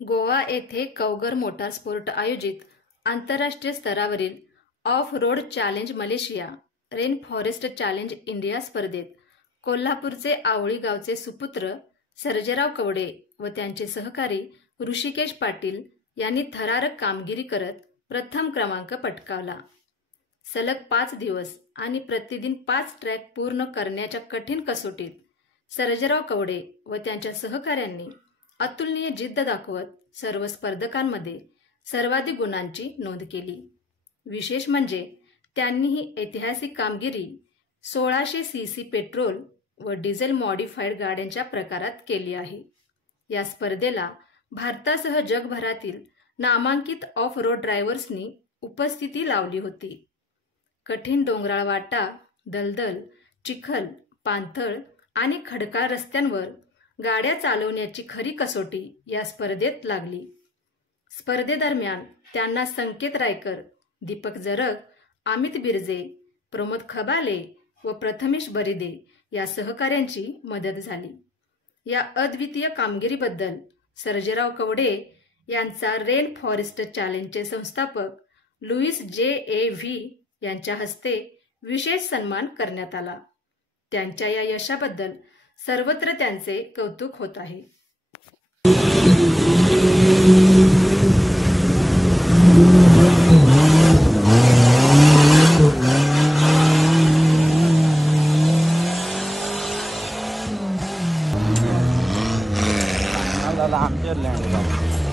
गोवा येथे कौगर motor sport आयोजित आंतरराष्ट्रीय स्तरावरील of road challenge Malaysia rain forest challenge India स्पर्धेत कोल्हापूरचे आवळी गावचे सुपुत्र सर्जेराव कवडे व त्यांचे सहकारी ऋषिकेश पाटील यांनी थरारक कामगिरी करत प्रथम क्रमांक पटकावला. सलग 5 दिवस आणि प्रतिदिन 5 ट्रॅक पूर्ण करण्याच्या कठीण कसोटीत सर्जेराव कवडे व त्यांच्या सहकाऱ्यांनी अतुलनीय जिद्द दाखवत सर्व स्पर्धकांमध्ये सर्वाधिक गुणांची नोंद केली. विशेष म्हणजे त्यांनी ही ऐतिहासिक कामगिरी 1600 सीसी पेट्रोल व डिझेल मॉडिफाईड गाड्यांच्या प्रकारात केली आहे. या स्पर्धेला भारतासह जगभरातील नामांकित ऑफ रोड ड्रायव्हर्सनी उपस्थिती लावली होती. कठीण डोंगराळ वाटा, दलदल, चिखल, पाणथळ आणि खडकाळ रस्त्यांवर गाड्या चालवण्याची खरी कसोटी या स्पर्धेत लागली. स्पर्धेदरम्यान त्यांना संकेत रायकर, दीपक जरग, अमित बिरजे, प्रमोद खबाले व प्रथमेश बरिदे या सहकाऱ्यांची मदत झाली. या अद्वितीय कामगिरीबद्दल सर्जेराव कवडे यांचा रेन फॉरेस्ट चॅलेंजचे संस्थापक लुईस जे.ए.व्ही. यांच्या हस्ते विशेष सन्मान करण्यात आला. त्यांच्या या यशाबद्दल सर्वत्र त्यांचे कौतुक होत आहे. आमच्या लँड